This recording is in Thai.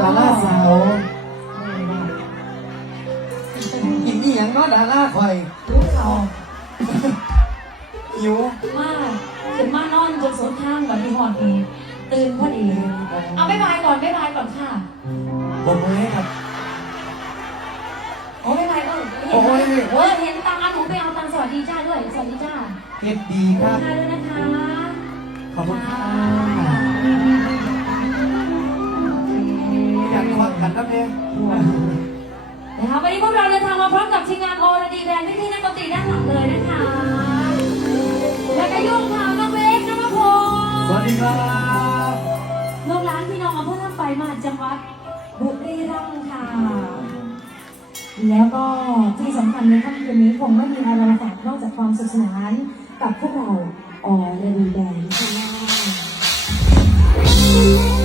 ดาราสาวกินนี่อย่างน้อยดาราคอยลูกเขา หิวมากถึงมานอนบนโซนข้างแบบมีหอดเองตื่นพอดีเอาบ๊ายบายก่อนบ๊ายบายก่อนค่ะบอกมือให้ครับโอ้บ๊ายบายเห็นตังค์หนูไปเอาตังค์สวัสดีจ้าด้วยสวัสดีจ้าเก็บดีครับค่ะด้วยนะคะขอบคุณค่ะอยากควักขันน้ำเนี่ยนะคะวันนี้พวกเราเดินทางมาพร้อมกับทีมงานโอรดีแบรนด์พี่นักดนตรีด้านหลังเลยนะคะและก็ยุ่งค่ะน้องเวกน้องพงศ์สวัสดีครับน้องร้านพี่น้องอำเภอท่าไปมาจังหวัดบุรีรัมย์ค่ะแล้วก็ที่สำคัญในค่ำคืนนี้คงไม่มีอะไรมาฝากนอกจากความสนุกสนานกับพวกเราออรดีแบรนด์ค่ะ